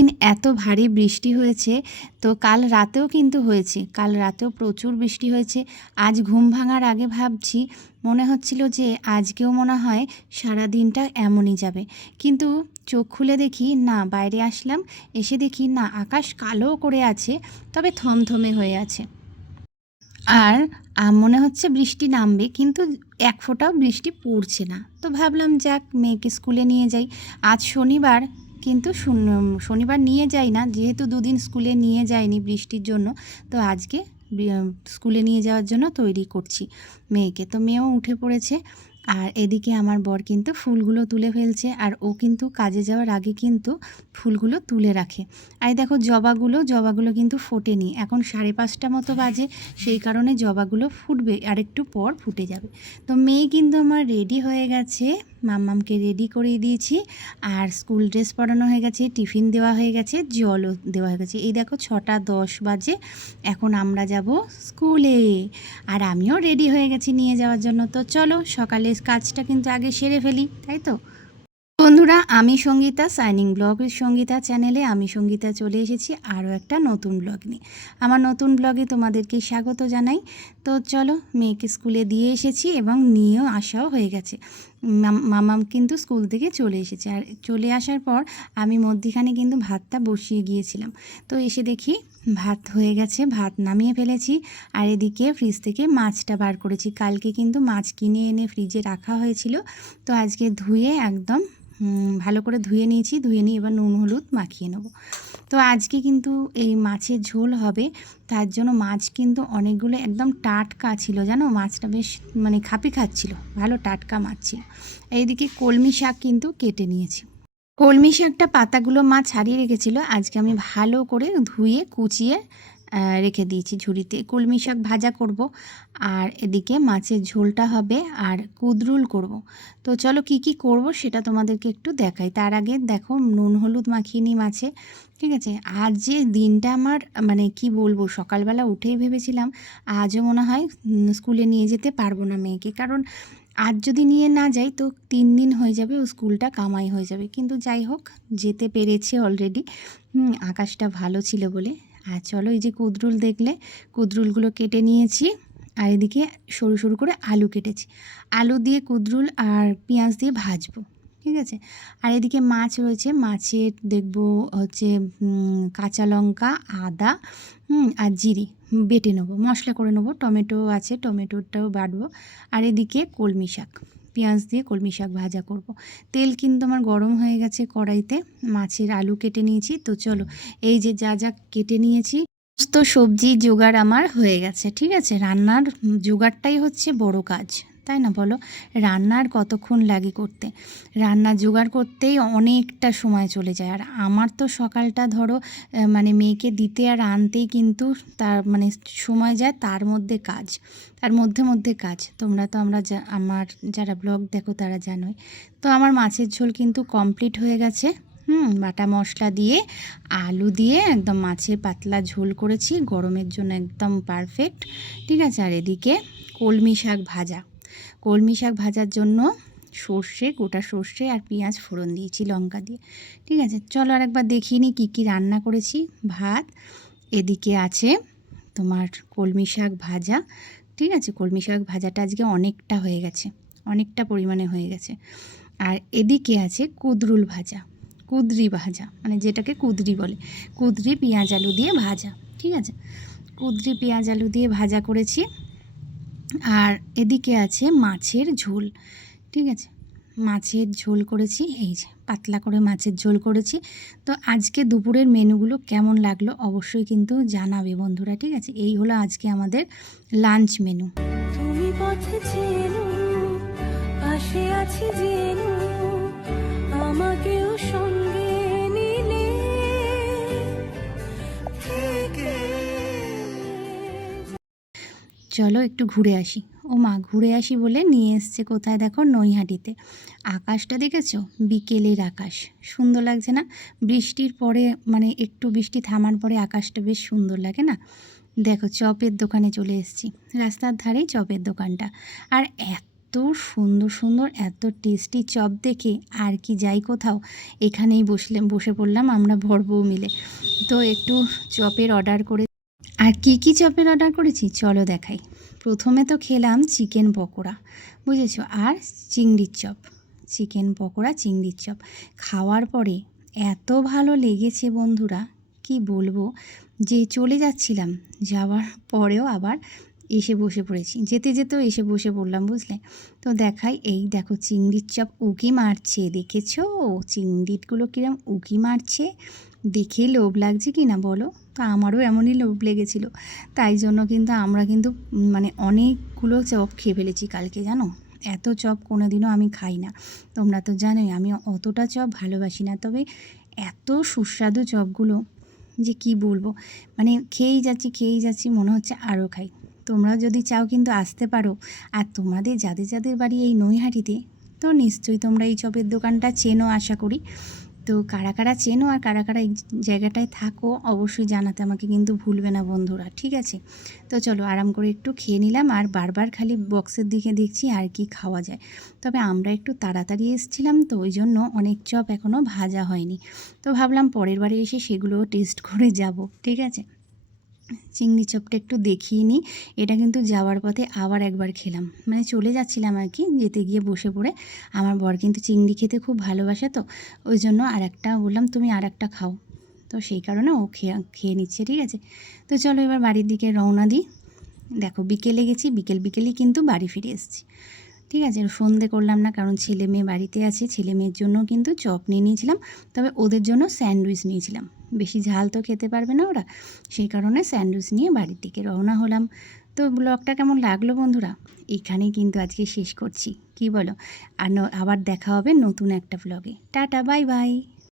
দুদিন এত ভারী বৃষ্টি হয়েছে, তো কাল রাতেও কিন্তু হয়েছে, কাল রাতেও প্রচুর বৃষ্টি হয়েছে। আজ ঘুম ভাঙার আগে ভাবছি, মনে হচ্ছিল যে আজকেও মনে হয় সারা দিনটা এমনই যাবে, কিন্তু চোখ খুলে দেখি না, বাইরে আসলাম, এসে দেখি না, আকাশ কালো করে আছে, তবে থমথমে হয়ে আছে। আর মনে হচ্ছে বৃষ্টি নামবে, কিন্তু এক ফোঁটাও বৃষ্টি পড়ছে না। তো ভাবলাম যাক, মেয়েকে স্কুলে নিয়ে যাই। আজ শনিবার, কিন্তু শনিবার নিয়ে যাই না, যেহেতু দুদিন স্কুলে নিয়ে যাইনি বৃষ্টির জন্য, তো আজকে স্কুলে নিয়ে যাওয়ার জন্য তৈরি করছি মেয়েকে। তো মেয়েও উঠে পড়েছে, আর এদিকে আমার বর কিন্তু ফুলগুলো তুলে ফেলছে, আর ও কিন্তু কাজে যাওয়ার আগে কিন্তু ফুলগুলো তুলে রাখে। আর দেখো জবাগুলো কিন্তু ফোটেনি, এখন 5:30 মতো বাজে, সেই কারণে জবাগুলো ফুটবে, আর একটু পর ফুটে যাবে। তো মেয়ে কিন্তু আমার রেডি হয়ে গেছে, মাম্মামকে রেডি করিয়ে দিয়েছি, আর স্কুল ড্রেস পরানো হয়ে গেছে, টিফিন দেওয়া হয়ে গেছে, জলও দেওয়া হয়ে গেছে। এই দেখো 6:10 বাজে, এখন আমরা যাব স্কুলে, আর আমিও রেডি হয়ে গেছি নিয়ে যাওয়ার জন্য। তো চলো, সকালের কাজটা কিন্তু আগে সেরে ফেলি, তাই তো বন্ধুরা। আমি Sangeeta, shining blog with Sangeeta চ্যানেলে আমি সঙ্গীতা চলে এসেছি আরও একটা নতুন ব্লগ নিয়ে। আমার নতুন ব্লগে তোমাদেরকে স্বাগত জানাই। তো চলো, মেয়েকে স্কুলে দিয়ে এসেছি এবং নিয়েও আসাও হয়ে গেছে। মামাম কিন্তু স্কুল থেকে চলে এসেছে, আর চলে আসার পর আমি মধ্যিখানে কিন্তু ভাতটা বসিয়ে গিয়েছিলাম। তো এসে দেখি ভাত হয়ে গেছে, ভাত নামিয়ে ফেলেছি, আর এদিকে ফ্রিজ থেকে মাছটা বার করেছি। কালকে কিন্তু মাছ কিনে এনে ফ্রিজে রাখা হয়েছিল, তো আজকে ধুয়ে একদম ভালো করে ধুয়ে নিয়েছি, ধুয়ে নিয়ে এবার নুন হলুদ মাখিয়ে নেব। তো আজকে কিন্তু এই মাছের ঝোল হবে, তার জন্য মাছ কিন্তু অনেকগুলো একদম টাটকা ছিল, জানো, মাছটা বেশ মানে খাপি খাচ্ছিল, ভালো টাটকা মাছ ছিল। এইদিকে কলমি শাক কিন্তু কেটে নিয়েছি, কলমি শাকটা পাতাগুলো মা ছাড়িয়ে রেখেছিল, আজকে আমি ভালো করে ধুয়ে কুচিয়ে রেখে দিয়েছি ঝুড়িতে। কলমি শাক ভাজা করব, আর এদিকে মাছের ঝোলটা হবে, আর কুদরুল করব। তো চলো কি কি করব সেটা তোমাদেরকে একটু দেখাই। তার আগে দেখো, নুন হলুদ মাখিয়ে নিই মাছে, ঠিক আছে। আজ যে দিনটা আমার মানে কি বলবো, সকালবেলা উঠেই ভেবেছিলাম আজও মনে হয় স্কুলে নিয়ে যেতে পারবো না মেয়েকে, কারণ আজ যদি নিয়ে না যাই তো 3 দিন হয়ে যাবে, ও স্কুলটা কামাই হয়ে যাবে। কিন্তু যাই হোক, যেতে পেরেছে অলরেডি, আকাশটা ভালো ছিল বলে। আর চলো, এই যে কুদরুল দেখলে, কুদরুলগুলো কেটে নিয়েছি, আর এদিকে সরু সরু করে আলু কেটেছি, আলু দিয়ে কুদরুল আর পেঁয়াজ দিয়ে ভাজবো, ঠিক আছে। আর এদিকে মাছ রয়েছে, মাছের দেখবো হচ্ছে কাঁচা লঙ্কা, আদা, আর জিরে বেটে নেবো, মশলা করে নেবো, টমেটো আছে, টমেটোটাও বাটবো। আর এদিকে কলমি শাক, পেঁয়াজ দিয়ে কলমি শাক ভাজা করব। তেল কিন্তু আমার গরম হয়ে গেছে কড়াইতে, মাছের আলু কেটে নিয়েছি। তো চলো, এই যে যা যা কেটে নিয়েছি, সমস্ত সবজি জোগাড় আমার হয়ে গেছে, ঠিক আছে। রান্নার জোগাড়টাই হচ্ছে বড় কাজ, তাই না বলো? রান্নার কতক্ষণ লাগে করতে, রান্না জোগাড় করতেই অনেকটা সময় চলে যায়। আর আমার তো সকালটা ধরো মানে মেয়েকে দিতে আর আনতেই কিন্তু তার মানে সময় যায়, তার মধ্যে কাজ, তার মধ্যে কাজ। তোমরা তো আমার যারা ব্লগ দেখো তারা জানোই। তো আমার মাছের ঝোল কিন্তু কমপ্লিট হয়ে গেছে, বাটা মশলা দিয়ে, আলু দিয়ে একদম মাছের পাতলা ঝোল করেছি, গরমের জন্য একদম পারফেক্ট, ঠিক আছে। আর এদিকে কলমি শাক ভাজা, কলমি শাক ভাজার জন্য সর্ষে, গোটা সর্ষে আর পেঁয়াজ ফোড়ন দিয়েছি লঙ্কা দিয়ে, ঠিক আছে। চলো আর একবার দেখিয়ে নিই কী কী রান্না করেছি। ভাত, এদিকে আছে তোমার কলমি শাক ভাজা, ঠিক আছে। কলমি শাক ভাজাটা আজকে অনেকটা হয়ে গেছে, অনেকটা পরিমাণে হয়ে গেছে। আর এদিকে আছে কুদরুল ভাজা, কুদরি ভাজা, মানে যেটাকে কুদরি বলে, কুদরি পেঁয়াজ আলু দিয়ে ভাজা, ঠিক আছে। কুদরি পেঁয়াজ আলু দিয়ে ভাজা করেছি। আর এদিকে আছে মাছের ঝোল, ঠিক আছে, মাছের ঝোল করেছি, এই যে পাতলা করে মাছের ঝোল করেছি। তো আজকে দুপুরের মেনুগুলো কেমন লাগলো অবশ্যই কিন্তু জানাবে বন্ধুরা, ঠিক আছে। এই হলো আজকে আমাদের লাঞ্চ মেনু। তুমি পথে চেনো, পাশে আছি জেনো, আমাকেও সঙ্গে নিলে চলো একটু ঘুরে আসি। ও মা, ঘুরে আসি বলে নিয়ে এসছে কোথায় দেখো, নৈহাটিতে। আকাশটা দেখেছো, বিকেলের আকাশ সুন্দর লাগছে না? বৃষ্টির পরে মানে একটু বৃষ্টি থামার পরে আকাশটা বেশ সুন্দর লাগে না? দেখো, চপের দোকানে চলে এসেছি, রাস্তার ধারেই চপের দোকানটা। আর এত এত সুন্দর সুন্দর এত টেস্টি চপ দেখে আর কি যাই কোথাও, এখানেই বসে পড়লাম আমরা বর বউ মিলে। তো একটু চপের অর্ডার করে, আর কি চপের অর্ডার করেছি চলো দেখাই। প্রথমে তো খেলাম চিকেন পকোড়া, বুঝেছো, আর চিংড়ির চপ। চিকেন পকোড়া চিংড়ির চপ খাওয়ার পরে এত ভালো লেগেছে বন্ধুরা, কি বলবো, যে চলে যাচ্ছিলাম, যাওয়ার পরেও আবার এসে বসে পড়েছি, যেতে যেতেও এসে বসে পড়লাম, বুঝলে। তো দেখাই, এই দেখো চিংড়ির চপ উকি মারছে, দেখেছো চিংড়িগুলো কিরম উকি মারছে, দেখে লোভ লাগছে কি না বলো। তো আমারও এমনই লোভ লেগেছিল, তাই জন্য কিন্তু আমরা কিন্তু মানে অনেকগুলো চপ খেয়ে ফেলেছি কালকে, জানো। এত চপ কোনো দিনও আমি খাই না, তোমরা তো জানোই আমি অতটা চপ ভালোবাসি না, তবে এত সুস্বাদু চপগুলো যে কি বলবো, মানে খেয়েই যাচ্ছি মনে হচ্ছে আরও খাই। তোমরা যদি চাও কিন্তু আসতে পারো। আর তোমাদের যাদের যাদের বাড়ি এই নৈহাটিতে, তো নিশ্চয়ই তোমরা এই চপের দোকানটা চেনো আশা করি। তো কারা কারা চেনো আর কারা কারা এই জায়গাটায় থাকো অবশ্যই জানাতে আমাকে কিন্তু ভুলবে না বন্ধুরা, ঠিক আছে। তো চলো আরাম করে একটু খেয়ে নিলাম, আর বারবার খালি বক্সের দিকে দেখছি আর কি খাওয়া যায়। তবে আমরা একটু তাড়াতাড়ি এসেছিলাম, তো ওই জন্য অনেক চপ এখনও ভাজা হয়নি। তো ভাবলাম পরের বারে এসে সেগুলোও টেস্ট করে যাব, ঠিক আছে। চিংড়ি চপটা একটু দেখিয়ে নিই। এটা কিন্তু যাওয়ার পথে আবার একবার খেলাম, মানে চলে যাচ্ছিলাম আর কি, যেতে গিয়ে বসে পড়ে। আমার বর কিন্তু চিংড়ি খেতে খুব ভালোবাসে, তো ওই জন্য আর একটা বললাম তুমি আর একটা খাও, তো সেই কারণে ও খেয়ে নিচ্ছে, ঠিক আছে। তো চলো এবার বাড়ির দিকে রওনা দিই। দেখো বিকেলে গেছি, বিকেলেই কিন্তু বাড়ি ফিরে এসেছি, ঠিক আছে। সন্ধে করলাম না, কারণ ছেলে মেয়ে বাড়িতে আছে, ছেলে মেয়ের জন্য কিন্তু চপ নিয়ে নিয়েছিলাম, তবে ওদের জন্য স্যান্ডউইচ নিয়েছিলাম, বেশি ঝাল তো খেতে পারবে না ওরা, সেই কারণে স্যান্ডউইচ নিয়ে বাড়ির দিকে রওনা হলাম। তো ব্লগটা কেমন লাগলো বন্ধুরা, এখানেই কিন্তু আজকে শেষ করছি, কি বলো। আর আবার দেখা হবে নতুন একটা ব্লগে। Tata, bye bye.